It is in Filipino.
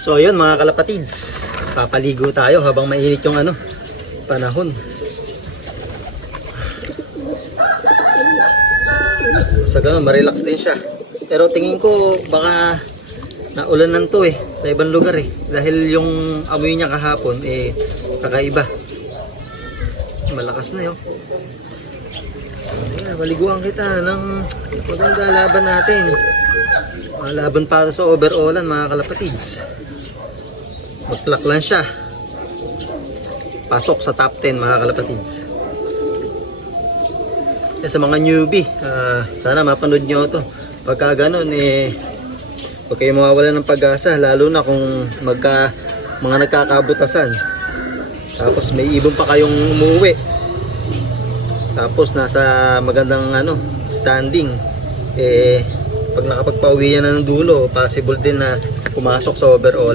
So ayun mga kalapatids, papaligo tayo habang mainit yung panahon. Sa ganun, marelax din siya. Pero tingin ko baka naulanan to sa ibang lugar dahil yung amoy niya kahapon kakaiba. Malakas na yun. Paliguan kita ng maganda laban natin. Laban para sa overallan mga kalapatids. Mag-clock lang siya. Pasok sa top 10 mga kalapatids. Sa mga newbie, sana mapanood nyo to. Pagka ganun huwag kayo mawawala ng pag-asa, lalo na kung mga nagkakabutasan. Tapos may ibon pa kayong umuwi. Tapos nasa magandang standing. Pag nakapagpauwi yan ng dulo, possible din na pumasok sa overall.